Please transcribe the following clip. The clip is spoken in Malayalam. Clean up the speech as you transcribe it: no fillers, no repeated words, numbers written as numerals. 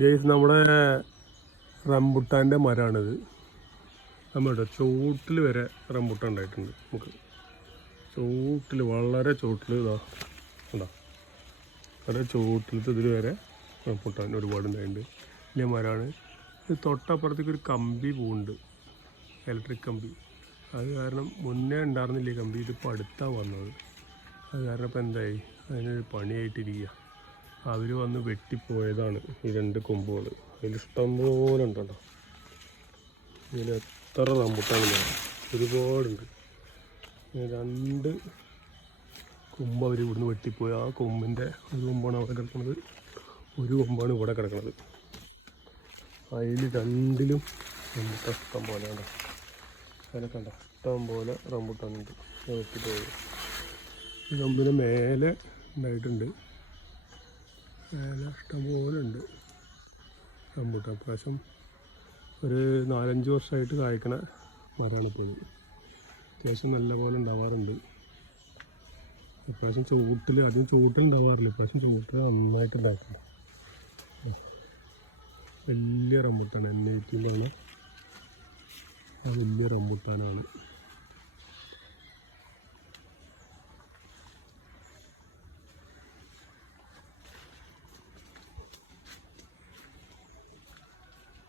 ഗൈസ് നമ്മുടെ റംബുട്ടാൻ്റെ മരമാണിത്. നമ്മുടെ ചോട്ടിൽ വരെ റംബുട്ടാൻ ഉണ്ടായിട്ടുണ്ട്. നമുക്ക് ചോട്ടിൽ വളരെ ചോട്ടിൽ ഇതാ ഉണ്ടോ, വളരെ ചോട്ടിലത്തെ ഇതിൽ വരെ റംബുട്ടാൻ ഒരുപാട് ഉണ്ടായിട്ടുണ്ട്. വലിയ മരമാണ്. ഇത് തൊട്ടപ്പുറത്തേക്ക് ഒരു കമ്പി പോകുന്നുണ്ട്, ഇലക്ട്രിക് കമ്പി. അത് കാരണം മുന്നേ ഉണ്ടായിരുന്നില്ല കമ്പി, ഇതിപ്പോൾ അടുത്താണ് വന്നത്. അത് കാരണം ഇപ്പോൾ എന്തായി, അതിനൊരു പണിയായിട്ടിരിക്കുക. അവർ വന്ന് വെട്ടിപ്പോയതാണ് ഈ 2 കൊമ്പുകൾ. അതിലിഷ്ടം പോലെ ഉണ്ടോ, ഇതിൽ എത്ര റംബുട്ടാനില്ല, ഒരുപാടുണ്ട്. 2 കൊമ്പ് അവർ ഇവിടുന്ന് വെട്ടിപ്പോയി. ആ കൊമ്പിൻ്റെ ഒരു കൊമ്പാണ് അവിടെ കിടക്കുന്നത്, ഒരു കൊമ്പാണ് ഇവിടെ കിടക്കുന്നത്. അതിൽ 2ലും റംബുട്ടാൻ ഇഷ്ടം പോലെ ഉണ്ടോ, അതിനൊക്കെ ഉണ്ടോ, ഇഷ്ടം പോലെ റംബുട്ടാനുണ്ട് വെട്ടിപ്പോയത്. ഈ കമ്പിന് മേലെ ഉണ്ടായിട്ടുണ്ട്, മേലെ ഇഷ്ടം പോലെ ഉണ്ട് റംബുട്ടാൻ. പ്രാവശ്യം ഒരു 4-5 വർഷമായിട്ട് കായ്ക്കണ മരമാണ് ഇപ്പോൾ ഇത്. അത്യാവശ്യം നല്ല പോലെ ഉണ്ടാവാറുണ്ട്. ഇപ്രാവശ്യം ചൂട്ടിൽ, ആദ്യം ചൂട്ടിലുണ്ടാവാറില്ല, ഇപ്രാവശ്യം ചൂട്ടിൽ നന്നായിട്ട് ഉണ്ടായിട്ടുണ്ട്. വലിയ റംബുട്ടാൻ, N18 ആണ്, ആ വലിയ റംബുട്ടാനാണ്.